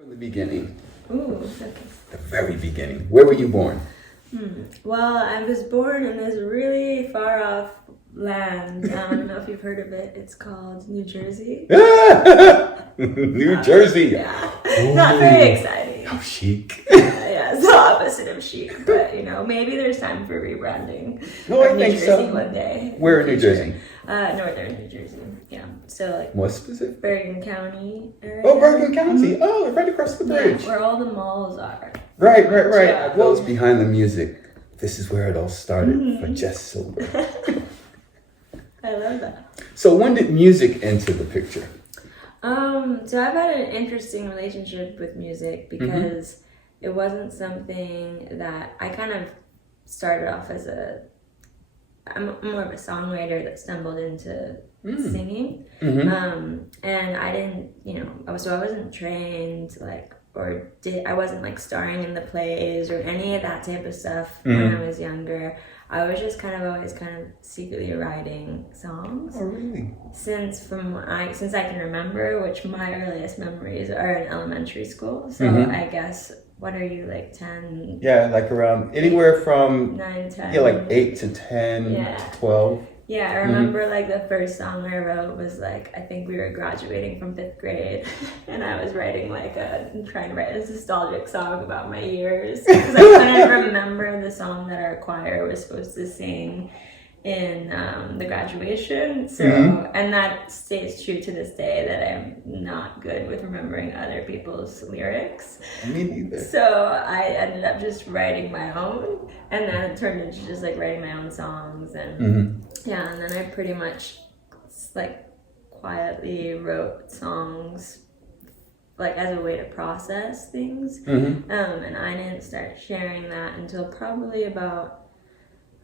From the beginning, Ooh, okay. the very beginning. Where were you born? Well, I was born in this really far off land. I don't know if you've heard of it. It's called New Jersey. New Jersey. Yeah, Ooh. not very exciting. How chic. Yeah, it's the opposite of chic, but maybe there's time for rebranding. No, I of New think Jersey so. one day. Where in New Jersey? Northern New Jersey. Yeah, so like More specific? Bergen County area. Oh, Bergen County. Oh, right across the bridge. Yeah, where all the malls are. Right. Yeah. Well, it's behind the music. This is where it all started for Jess Silber. I love that. So when did music enter the picture? So I've had an interesting relationship with music because it wasn't something that I kind of started off as I'm more of a songwriter that stumbled into singing. And I didn't, so I wasn't trained I wasn't like starring in the plays or any of that type of stuff when I was younger. I was just always secretly writing songs. Oh, really? Since I can remember, which my earliest memories are in elementary school. So I guess, what are you, like 10? Yeah, like around anywhere from 9, 10. Yeah, like 8 to 10, 12. Yeah, I remember like the first song I wrote was like, I think we were graduating from 5th grade, and I was trying to write a nostalgic song about my years because I couldn't remember the song that our choir was supposed to sing in the graduation. So, and that stays true to this day, that I'm not good with remembering other people's lyrics. Me neither. So I ended up just writing my own, and then it turned into just like writing my own songs, and yeah, and then I pretty much like quietly wrote songs like as a way to process things. And I didn't start sharing that until probably about,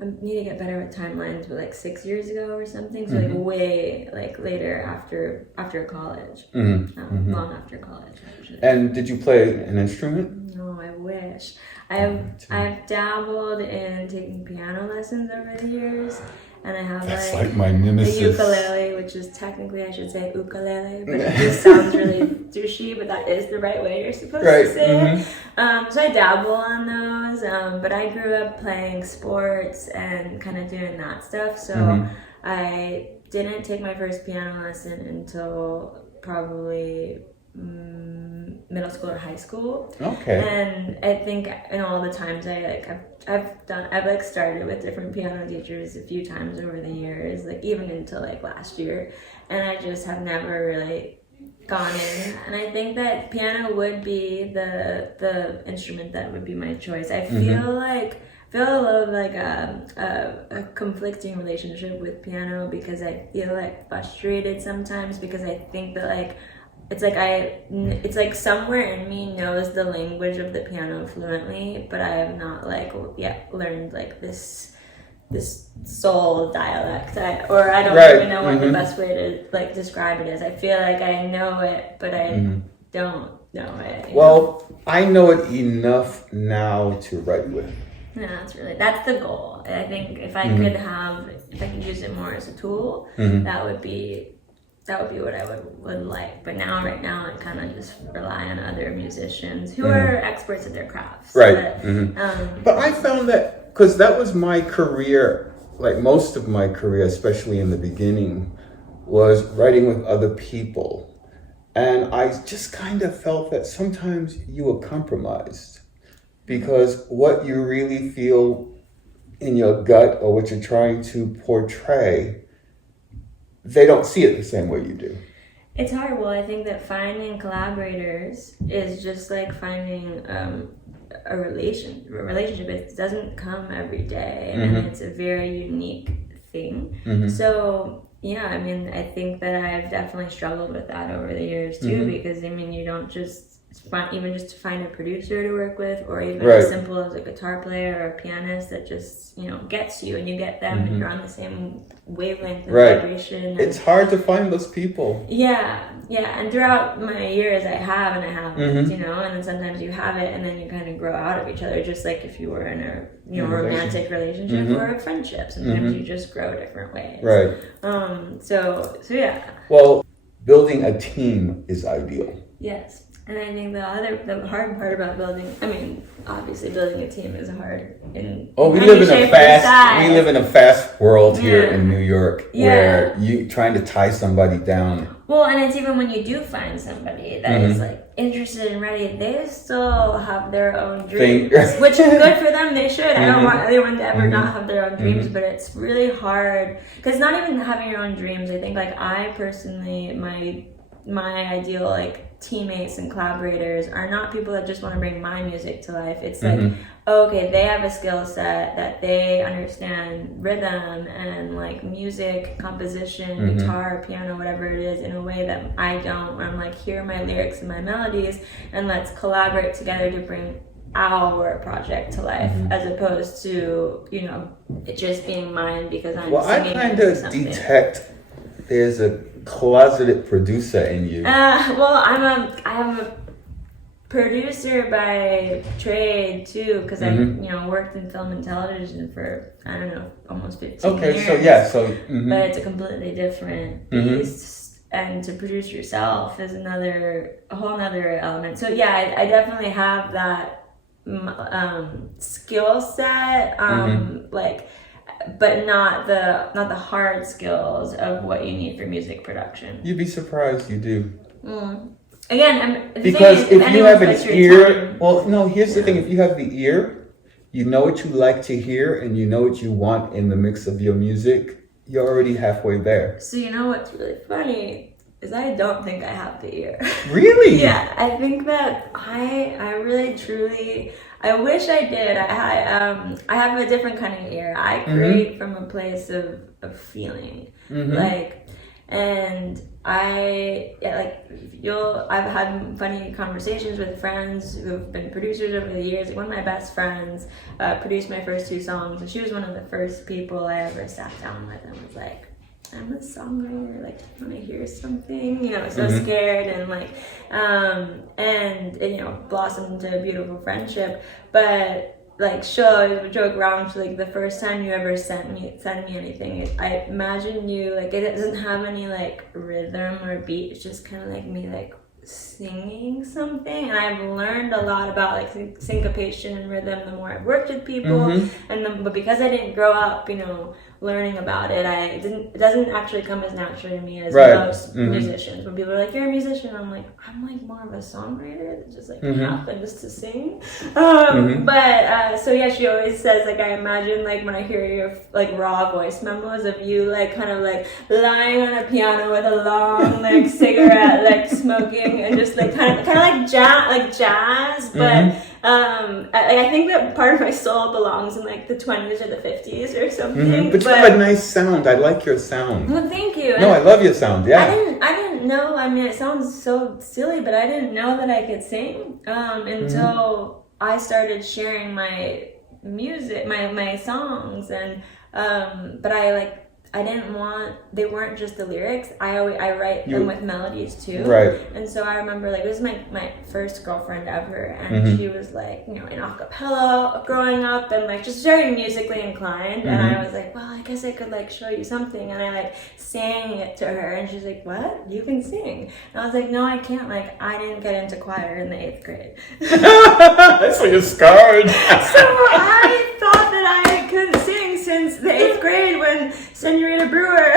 I need to get better with timelines, but like 6 years ago or something. So like way like later after college, long after college. Actually. And did you play an instrument? No, I wish. I've dabbled in taking piano lessons over the years, and I have That's like my nemesis. a ukulele, which is technically, I should say ukulele, but it just sounds really douchey, but that is the right way you're supposed to say it. So I dabble on those, but I grew up playing sports and kind of doing that stuff, so I didn't take my first piano lesson until probably middle school or high school. Okay. And I think in all the times I've started with different piano teachers a few times over the years, like even until like last year, and I just have never really gone in. And I think that piano would be the instrument that would be my choice. I feel a little of like a conflicting relationship with piano, because I feel like frustrated sometimes, because I think that like it's like somewhere in me knows the language of the piano fluently, but I have not like yet learned like this soul dialect, I don't even know what the best way to like describe it is. I feel like I know it, but I don't know it. Well, I know it enough now to write with. Yeah, that's the goal. I think if I could use it more as a tool, that would be what I would like. But right now, I kind of just rely on other musicians who are experts at their crafts. Right. But I found that, because that was my career, like most of my career, especially in the beginning, was writing with other people. And I just kind of felt that sometimes you were compromised, because what you really feel in your gut or what you're trying to portray, they don't see it the same way you do. It's hard. Well, I think that finding collaborators is just like finding a relationship. It doesn't come every day, and it's a very unique thing. So yeah, I mean, I think that I've definitely struggled with that over the years too, because I mean, you don't just to find a producer to work with, or even as simple as a guitar player or a pianist that just gets you, and you get them, and you're on the same wavelength and vibration. It's hard to find those people. Yeah, and throughout my years, I have, and then sometimes you have it, and then you kind of grow out of each other, just like if you were in a romantic relationship or a friendship. Sometimes you just grow different ways. Right. So yeah. Well, building a team is ideal. Yes. And I think the hard part about obviously building a team is hard. We live in a fast world here in New York where you trying to tie somebody down. Well, and it's even when you do find somebody that is like interested and ready, they still have their own dreams, which is good for them. They should. I don't want anyone to ever not have their own dreams, but it's really hard because not even having your own dreams. I think like I personally, my ideal like teammates and collaborators are not people that just want to bring my music to life. It's like, okay, they have a skill set that they understand rhythm and like music composition, guitar, piano, whatever it is, in a way that I don't, where I'm like, here are my lyrics and my melodies, and let's collaborate together to bring our project to life, as opposed to, you know, it just being mine because I'm singing. I kind of detect there's a closeted producer in you. I am a producer by trade too, because I worked in film and television for almost 15 years. But it's a completely different beast, and to produce yourself is a whole nother element. So yeah, I definitely have that skill set, but not the hard skills of what you need for music production. You'd be surprised you do. Again, because if you have an ear, here's the thing: if you have the ear, you know what you like to hear, and you know what you want in the mix of your music. You're already halfway there. So you know what's really funny is I don't think I have the ear. Really? Yeah, I think that I really truly. I wish I did. I have a different kind of ear. I create from a place of feeling, and I've had funny conversations with friends who have been producers over the years. Like one of my best friends produced my first 2 songs, and she was one of the first people I ever sat down with and was like, I'm a songwriter, like, want to hear something, so scared, and it blossomed into a beautiful friendship. But like, she'll joke around, she's like, the first time you ever send me anything, I imagine you, like, it doesn't have any like rhythm or beat, it's just kind of like me like singing something. And I've learned a lot about like syncopation and rhythm the more I've worked with people, but because I didn't grow up learning about it, it doesn't actually come as naturally to me as most musicians. When people are like, you're a musician, I'm like more of a songwriter that just like happens to sing. But so yeah, she always says, like, I imagine like when I hear your like raw voice memos of you like kind of like lying on a piano with a long like cigarette, like smoking, and just like kind of like jazz, but I think that part of my soul belongs in like the 20s or the 50s or something. But you have a nice sound. I like your sound. Well, thank you. No, I love your sound. Yeah. I didn't know. I mean, it sounds so silly, but I didn't know that I could sing until I started sharing my music, my songs, and but I didn't want, they weren't just the lyrics. I write them with melodies too. Right. And so I remember, like, this is my first girlfriend ever, and she was like, in a cappella growing up, and like just very musically inclined. And I was like, well, I guess I could like show you something. And I like sang it to her, and she's like, what? You can sing? And I was like, no, I can't. Like, I didn't get into choir in the 8th grade. That's like a scarred. So I thought that I couldn't sing since the 8th grade when Senorita Brewer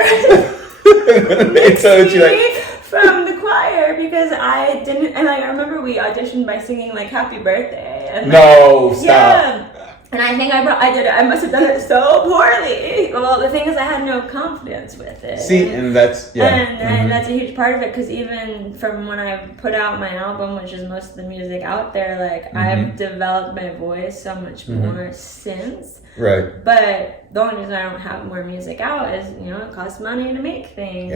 they told you like from the choir, because I didn't, and like, I remember we auditioned by singing like Happy Birthday, and no, stop. Yeah. And I think I must have done it so poorly. Well, the thing is, I had no confidence with it. See, and that's, and that's a huge part of it, because even from when I put out my album, which is most of the music out there, like, I've developed my voice so much more since. Right. But the only reason I don't have more music out is, it costs money to make things,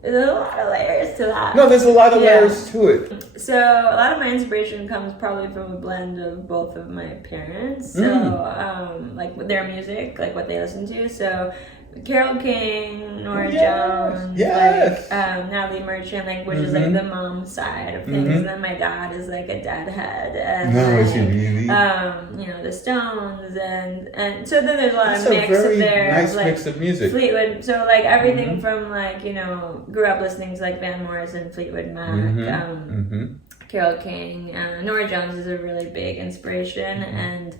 there's a lot of layers to that. No, there's a lot of layers to it. So a lot of my inspiration comes probably from a blend of both of my parents. So like with their music, like what they listen to. So Carole King, Nora Yes. Jones, Yes. like Natalie Merchant, like which is like the mom side of things. And then my dad is like a deadhead, and No, is he like, really? you know, the Stones, and so then there's a lot That's of a mix very of there, nice of, like, mix of music. Fleetwood. So like everything from like, you know, grew up listening to like Van Morrison, Fleetwood Mac, Carole King, Nora Jones is a really big inspiration, and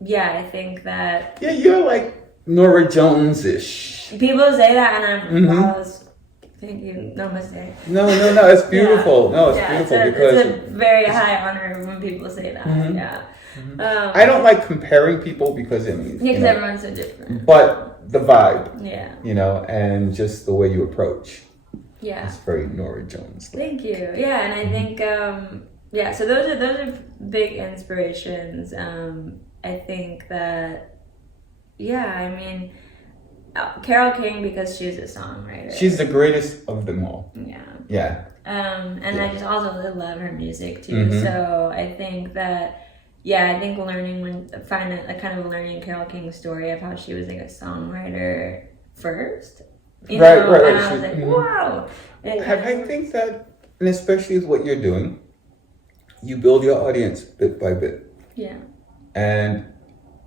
yeah, I think that You're like Nora Jones-ish. people say that, and I was thinking, namaste. No, it's beautiful. No, it's beautiful because it's a very high honor when people say that. Yeah. I don't like comparing people because it means because everyone's so different. But the vibe, yeah, you know, and just the way you approach. Yeah, it's very Nora Jones. Thank you. Yeah, and I think so those are big inspirations. I think that I mean Carole King because she's a songwriter. She's the greatest of them all. Yeah. And I just also love her music too. So I think that I think finding a kind of learning Carole King's story of how she was like a songwriter first. You know, right. And I was like, wow. I think that, and especially with what you're doing, you build your audience bit by bit. Yeah. And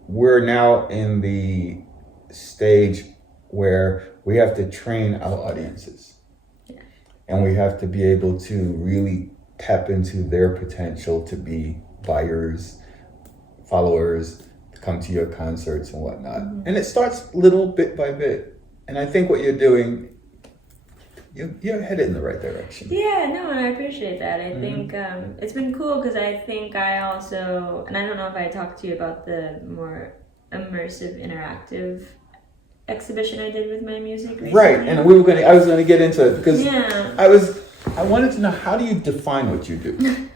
we're now in the stage where we have to train our audiences. Yeah. And we have to be able to really tap into their potential to be buyers, followers, to come to your concerts and whatnot. And it starts little bit by bit. And I think what you're doing, you're headed in the right direction. Yeah, no, and I appreciate that. I think it's been cool because I think I also, and I don't know if I talked to you about the more immersive, interactive exhibition I did with my music recently. Right, and I was gonna get into it because I wanted to know, how do you define what you do?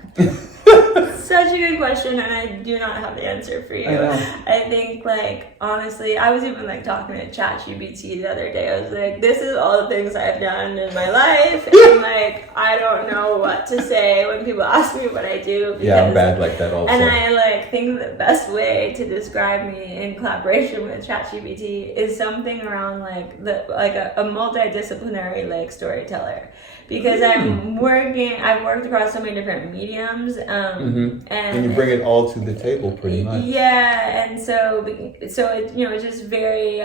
Such a good question, and I do not have the answer for you. I think, like, honestly, I was even like talking to ChatGPT the other day. I was like, this is all the things I've done in my life, and like, I don't know what to say when people ask me what I do. Because, I'm bad like that also. And I like think the best way to describe me in collaboration with ChatGPT is something around like a multidisciplinary like storyteller. Because I've worked across so many different mediums, and you bring it all to the table, pretty much. Yeah, and so it, it's just very,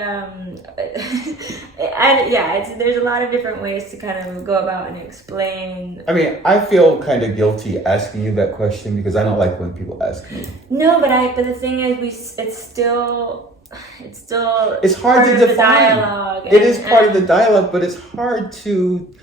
there's a lot of different ways to kind of go about and explain. I mean, I feel kind of guilty asking you that question because I don't like when people ask me. No, but the thing is, it's still it's hard to define. Dialogue. It is part of the dialogue, but it's hard to.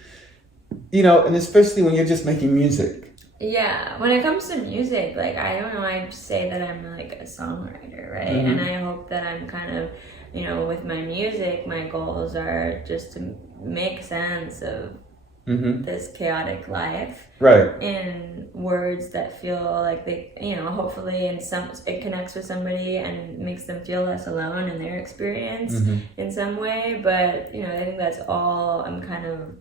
You know, and especially when you're just making music. Yeah, when it comes to music, like, I don't know, I say that I'm like a songwriter, right? And I hope that I'm kind of, you know, with my music, my goals are just to make sense of this chaotic life. Right. In words that feel like they, you know, hopefully it connects with somebody and makes them feel less alone in their experience in some way. But, you know, I think that's all I'm kind of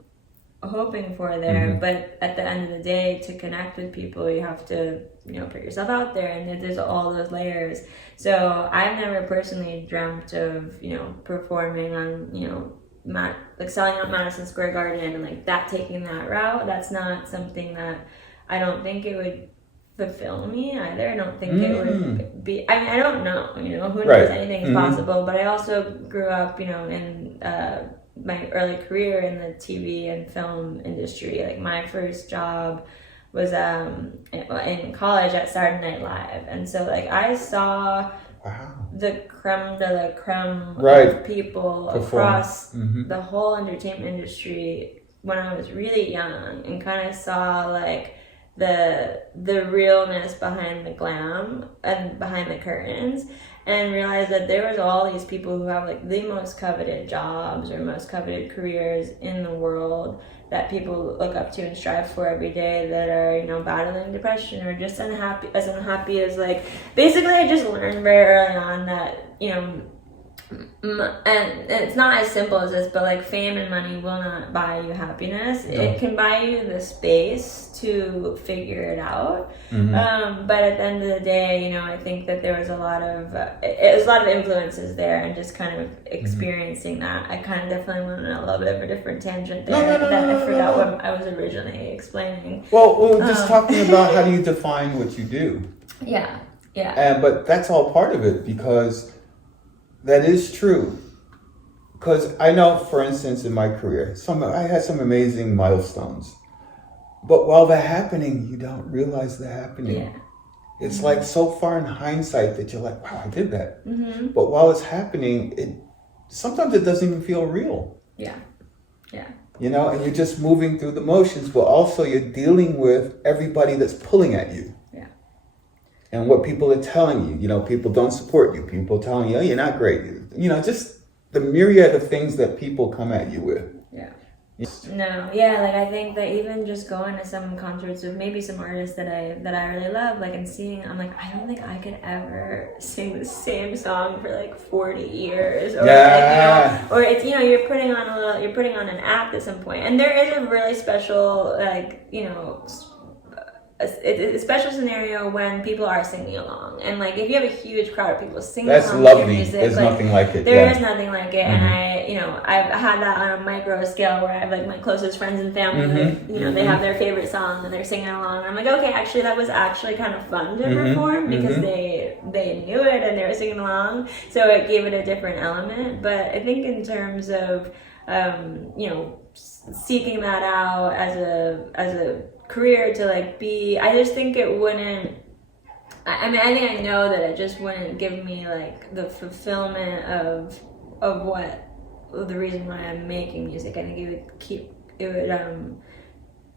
hoping for there. But at the end of the day, to connect with people, you have to, you know, put yourself out there, and there's all those layers. So I've never personally dreamt of, you know, performing on, you know, like selling out Madison Square Garden and like that, taking that route. That's not something that I don't think it would fulfill me either. I don't think it would be, I mean, I don't know, you know, who knows, anything is possible. But I also grew up, you know, in my early career in the TV and film industry. Like, my first job was in college at Saturday Night Live, and so like I saw the creme de la creme of people across the whole entertainment industry when I was really young, and kind of saw like the realness behind the glam and behind the curtains, and realized that there was all these people who have like the most coveted jobs or most coveted careers in the world that people look up to and strive for every day, that are, you know, battling depression or just unhappy as like, basically I just learned very early on that, you know, And it's not as simple as this, but like fame and money will not buy you happiness. No. It can buy you the space to figure it out. But at the end of the day, you know, I think that there was a lot of influences there, and just kind of experiencing that. I kind of definitely went on a little bit of a different tangent there. I forgot what I was originally explaining. Well, we were just talking about how do you define what you do. Yeah. But that's all part of it, because that is true. Because I know, for instance, in my career, I had some amazing milestones. But while they're happening, you don't realize they're happening. Yeah. It's like so far in hindsight that you're like, wow, I did that. But while it's happening, sometimes it doesn't even feel real. Yeah. You know, and you're just moving through the motions, but also you're dealing with everybody that's pulling at you. And what people are telling you, you know, people don't support you. People telling you, oh, you're not great. You know, just the myriad of things that people come at you with. Like I think that even just going to some concerts with maybe some artists that I really love, like, and seeing, I'm like, I don't think I could ever sing the same song for like 40 years, or like, you know, or it's, you know, you're putting on an act at some point, and there is a really special, like, you know, a special scenario when people are singing along, and like if you have a huge crowd of people singing along lovely. To your music, There's nothing like it. There is nothing like it. And I've had that on a micro scale where I have like my closest friends and family, they have their favorite song and they're singing along, and I'm like, okay, actually that was actually kind of fun to perform, because they knew it and they were singing along, so it gave it a different element. But I think in terms of seeking that out as a career to like be, I just think it wouldn't, I think I know that it just wouldn't give me like the fulfillment of what the reason why I'm making music. I think it would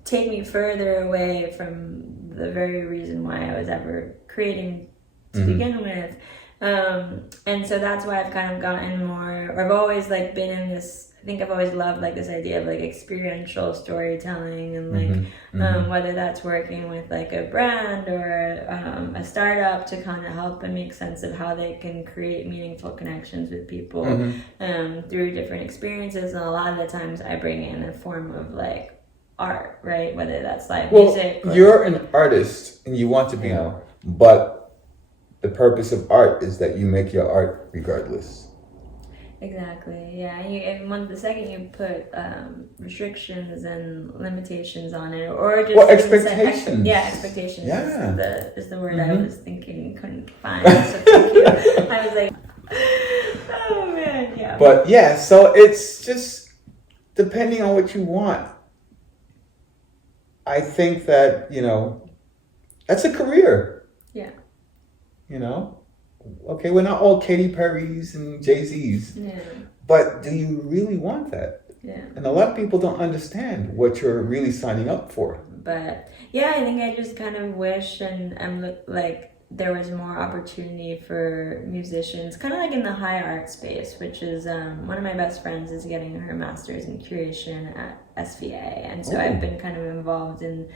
take me further away from the very reason why I was ever creating to begin with. And so that's why I've kind of gotten more, or I've always like been in this, I think I've always loved like this idea of like experiential storytelling, and like whether that's working with like a brand or a startup to kind of help them make sense of how they can create meaningful connections with people through different experiences. And a lot of the times I bring in a form of like art, right? Whether that's live music. You're an artist and you want to be, but the purpose of art is that you make your art regardless. Exactly. Yeah. And the second you put restrictions and limitations on it, or just expectations. Expectations. Yeah. Is the word I was thinking, couldn't find. So thank you. I was like, oh man, yeah. But yeah, so it's just depending on what you want. I think that, that's a career. Yeah. Okay, we're not all Katy Perry's and Jay-Z's. Yeah. But do you really want that? Yeah. And a lot of people don't understand what you're really signing up for. But yeah, I think I just kind of wish and like there was more opportunity for musicians, kind of like in the high art space, which is one of my best friends is getting her master's in curation at SVA, and so I've been kind of involved in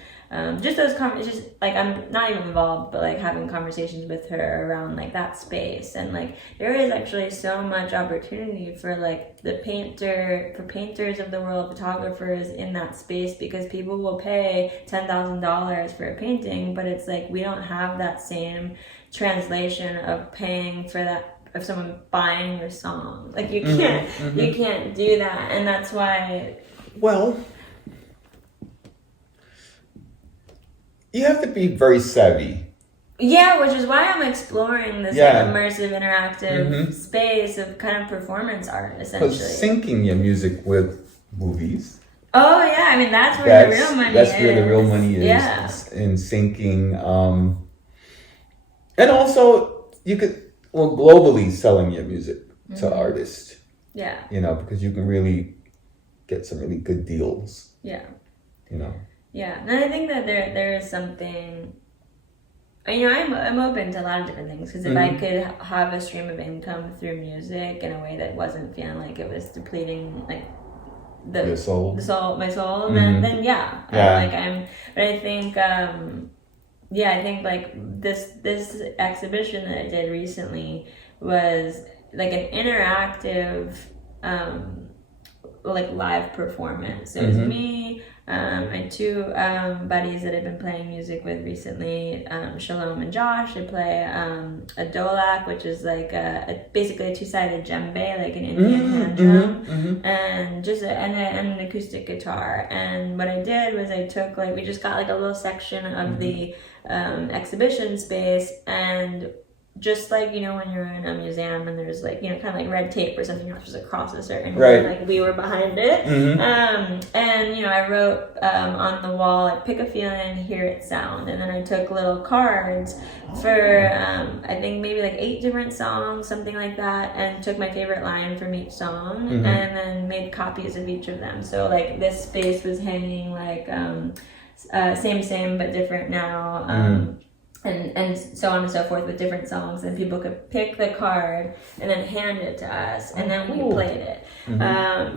just those conversations. Like I'm not even involved, but like having conversations with her around like that space, and like there is actually so much opportunity for like painters of the world, photographers in that space, because people will pay $10,000 for a painting, but it's like we don't have that same translation of paying for that, of someone buying your song. Like you can't do that, and that's why. Well, you have to be very savvy. Yeah, which is why I'm exploring this like immersive, interactive space of kind of performance art, essentially. Because syncing your music with movies. Oh yeah, I mean that's where the real money is. That's where the real money is. Yeah. In syncing, and also you could globally selling your music to artists. Yeah. Because you can really get some really good deals. Yeah. Yeah, and I think that there is something. I'm open to a lot of different things, because if I could have a stream of income through music in a way that wasn't feeling like it was depleting like my soul, then yeah. But I think I think like this exhibition that I did recently was like an interactive like live performance. It was me, and two buddies that I've been playing music with recently, Shalom and Josh. They play a dolak, which is like basically a two-sided djembe, like an Indian hand drum, and just and an acoustic guitar. And what I did was I took like, we just got like a little section of the exhibition space, and just like, you know, when you're in a museum and there's like, you know, kind of like red tape or something, you're not supposed to cross a certain way, like we were behind it. And, you know, I wrote on the wall, like, pick a feeling, hear it sound. And then I took little cards for, I think maybe like 8 different songs, something like that, and took my favorite line from each song and then made copies of each of them. So like this space was hanging like same but different now. And so on and so forth with different songs, and people could pick the card and then hand it to us, and then we played it.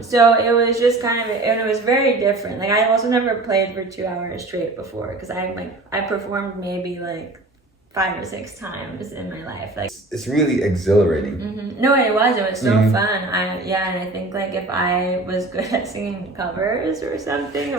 So it was just kind of, and it was very different. Like, I also never played for 2 hours straight before, because I performed maybe like 5 or 6 times in my life. Like, it's really exhilarating. No, it was so fun. And I think like if I was good at singing covers or something, then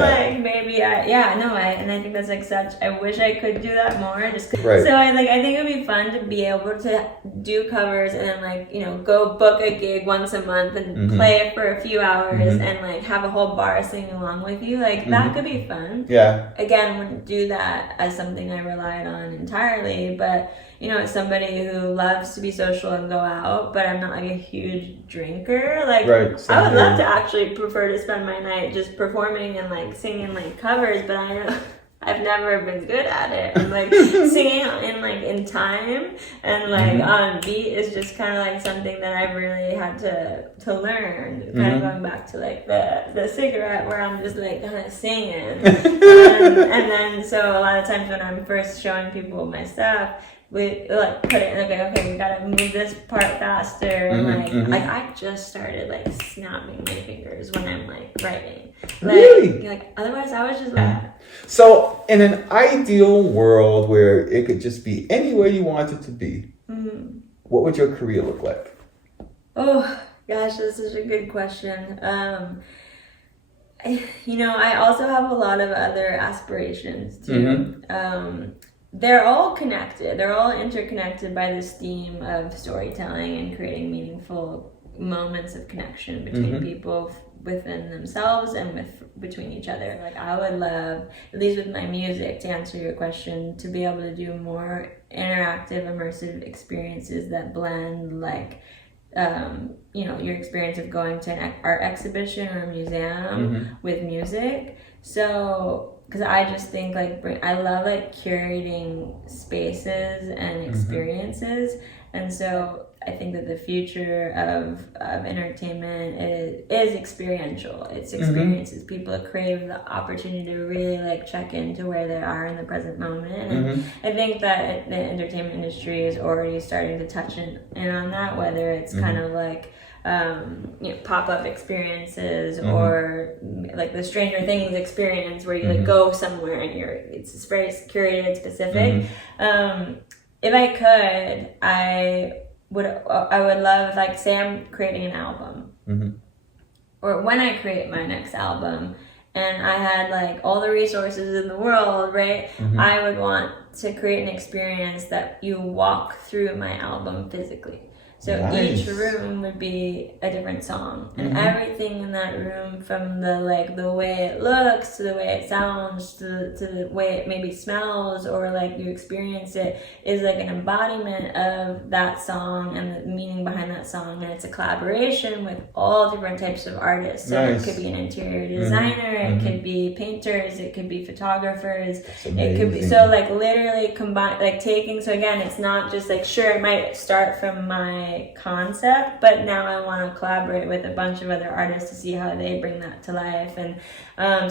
like maybe and I think that's like such, I wish I could do that more, just so I think it would be fun to be able to do covers and then like, you know, go book a gig once a month and play it for a few hours and like have a whole bar sing along with you. Like that could be fun. Again, wouldn't do that as something I relied on entirely, but you know, as somebody who loves to be social and go out, but I'm not like a huge drinker, like I would love to actually prefer to spend my night just performing and like singing like covers, but I've never been good at it. And like singing in time and like on beat is just kind of like something that I've really had to learn. Kind of going back to like the cigarette, where I'm just like kind of singing, and then so a lot of times when I'm first showing people my stuff, we like put it in, okay, we gotta move this part faster, and like I just started like snapping my fingers when I'm like writing. Like otherwise I was just like. So in an ideal world where it could just be anywhere you want it to be, what would your career look like? Oh gosh, that's such a good question. You know, I also have a lot of other aspirations too. They're all connected. They're all interconnected by this theme of storytelling and creating meaningful moments of connection between people within themselves and between each other. Like, I would love, at least with my music, to answer your question, to be able to do more interactive, immersive experiences that blend, like, you know, your experience of going to an art exhibition or a museum with music. So, because I just think like I love like curating spaces and experiences, and so I think that the future of entertainment is experiential. It's experiences. People crave the opportunity to really like check into where they are in the present moment, and I think that the entertainment industry is already starting to touch in on that, whether it's kind of like you know, pop-up experiences or like the Stranger Things experience where you like go somewhere and it's very curated, specific. If I could, I would love, like, say I'm creating an album, or when I create my next album and I had like all the resources in the world, right? I would want to create an experience that you walk through my album physically. So each room would be a different song, and everything in that room, from the way it looks to the way it sounds to the way it maybe smells or like you experience it, is like an embodiment of that song and the meaning behind that song. And it's a collaboration with all different types of artists. So it could be an interior designer, it could be painters, it could be photographers, it could be, so like literally combine, like taking, so again, it's not just like, sure, it might start from my my concept, but now I want to collaborate with a bunch of other artists to see how they bring that to life. And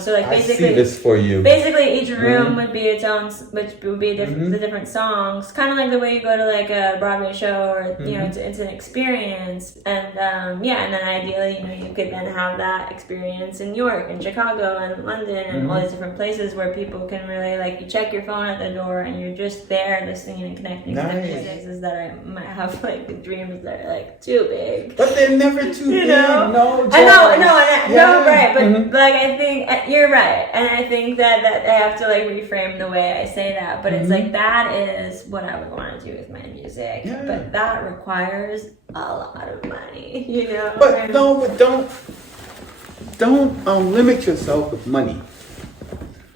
so like basically, I see this for you. Basically, each room would be its own, which would be the different songs, kind of like the way you go to like a Broadway show, or you know, it's an experience. And and then ideally, you know, you could then have that experience in New York and Chicago and London and all these different places where people can really, like, you check your phone at the door and you're just there listening and connecting. Nice. To the places that I might have like dreams that are like too big, but they're never too big. No, I know, right? But like, I think you're right, and I think that I have to like reframe the way I say that. But it's like, that is what I would want to do with my music, but that requires a lot of money, you know. But don't limit yourself with money.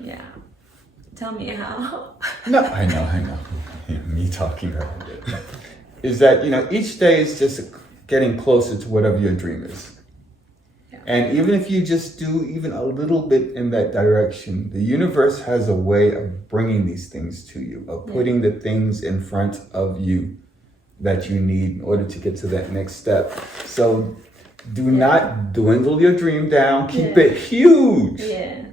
Yeah, tell me how. No, I know. Me talking about it is that, you know, each day is just getting closer to whatever your dream is. Yeah. And even if you just do even a little bit in that direction, the universe has a way of bringing these things to you, of putting the things in front of you that you need in order to get to that next step. So do not dwindle your dream down. Keep it huge. Yeah.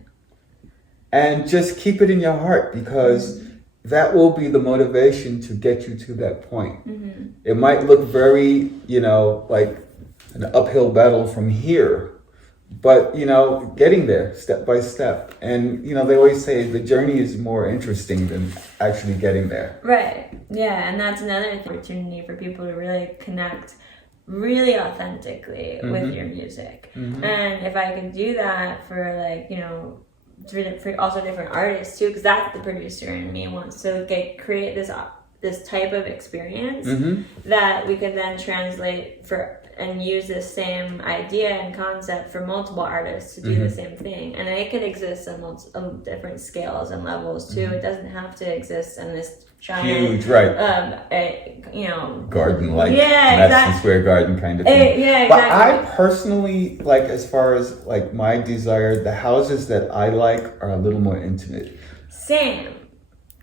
And just keep it in your heart, because that will be the motivation to get you to that point. It might look very, you know, like an uphill battle from here, but, you know, getting there step by step. And, you know, they always say the journey is more interesting than actually getting there. Right. Yeah. And that's another opportunity for people to really connect really authentically with your music. And if I could do that for, like, you know, for also different artists too, because that's the producer in me wants to create this type of experience that we can then translate for and use this same idea and concept for multiple artists to do the same thing. And it could exist on different scales and levels too. It doesn't have to exist in this giant, huge, right? You know, garden, like Madison exactly. Square Garden kind of thing. Yeah, exactly. But I personally, like, as far as like my desire, the houses that I like are a little more intimate. Same.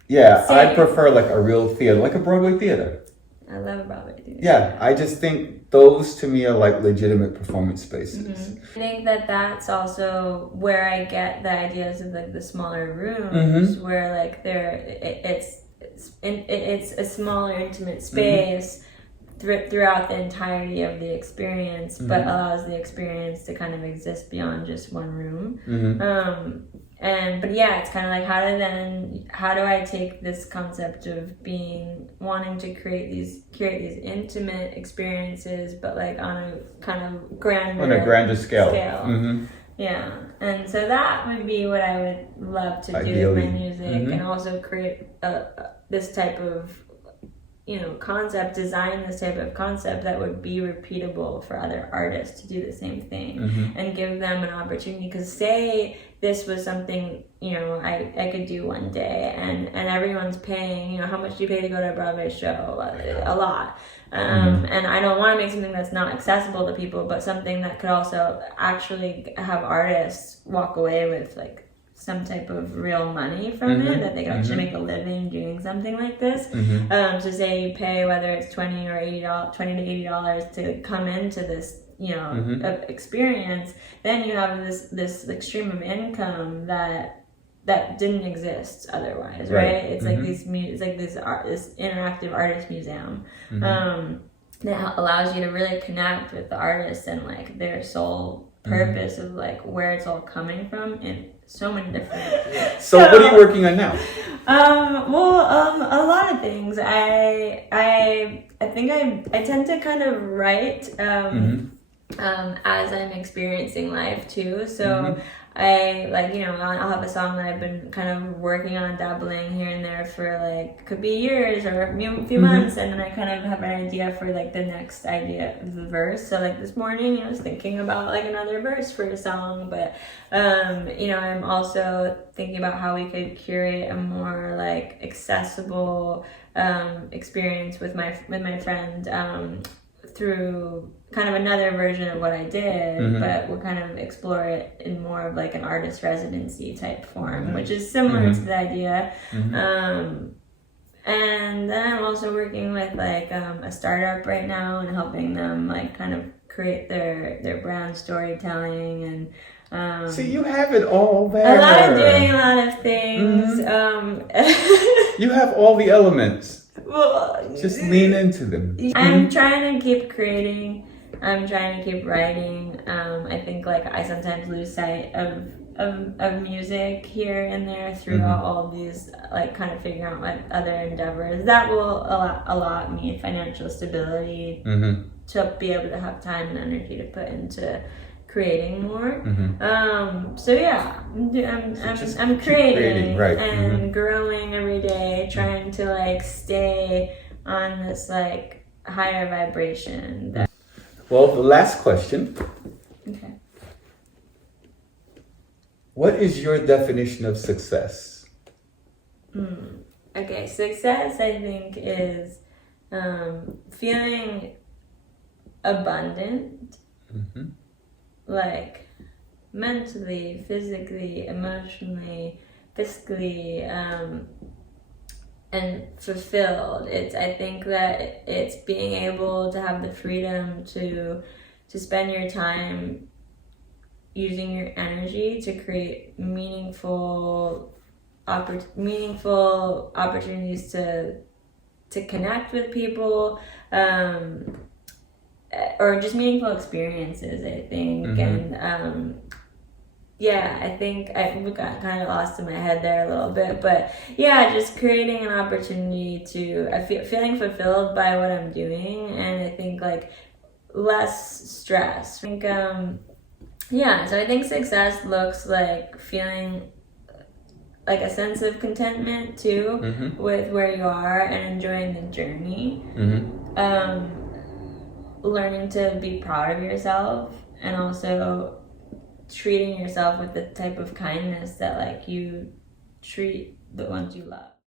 Yeah, I prefer like a real theater, like a Broadway theater. I love a Broadway theater. Yeah, I just think those to me are like legitimate performance spaces. I think that's also where I get the ideas of like the smaller rooms, where like it's a smaller intimate space throughout the entirety of the experience, but allows the experience to kind of exist beyond just one room. But yeah, it's kind of like, how do I take this concept of wanting to create these intimate experiences, but like on a kind of grander scale. Yeah, and so that would be what I would love to do with my music, and also create this type of, you know, design this type of concept that would be repeatable for other artists to do the same thing, and give them an opportunity. Because say this was something, you know, I could do one day, and everyone's paying, you know, how much do you pay to go to a Broadway show? A lot. And I don't want to make something that's not accessible to people, but something that could also actually have artists walk away with like some type of real money from it, that they can actually make a living doing something like this. So say you pay, whether it's $20 to $80 to come into this, you know, experience, then you have this like stream of income that didn't exist otherwise, right? It's like this interactive artist museum that allows you to really connect with the artist and like their soul purpose of like where it's all coming from in so many different. So what are you working on now? A lot of things. I think I tend to kind of write as I'm experiencing life too. So I like, you know, I'll have a song that I've been kind of working on, dabbling here and there for like, could be years or a few months, and then I kind of have an idea for like the next idea of the verse. So like this morning I was thinking about like another verse for a song, but you know, I'm also thinking about how we could curate a more like accessible experience with my friend through kind of another version of what I did, but we'll kind of explore it in more of like an artist residency type form, which is similar to the idea. And then I'm also working with like a startup right now and helping them like kind of create their brand storytelling and so you have it all there. A lot of doing a lot of things. You have all the elements. Well, just lean into them. I'm trying to keep creating. I'm trying to keep writing. I think like I sometimes lose sight of music here and there throughout all of these, like kind of figuring out my other endeavors that will allow me financial stability to be able to have time and energy to put into creating more. So yeah, I'm creating right. and growing every day, trying to like stay on this like higher vibration. Well, the last question. Okay. What is your definition of success? Okay, success I think is feeling abundant, like mentally, physically, emotionally, fiscally, and fulfilled. I think that it's being able to have the freedom to spend your time using your energy to create meaningful opportunities to connect with people, or just meaningful experiences, I think. And yeah, I think I got kind of lost in my head there a little bit, but yeah, just creating an opportunity to feeling fulfilled by what I'm doing, and I think like less stress. I think yeah, so I think success looks like feeling like a sense of contentment too with where you are and enjoying the journey. Learning to be proud of yourself and also treating yourself with the type of kindness that like you treat the ones you love.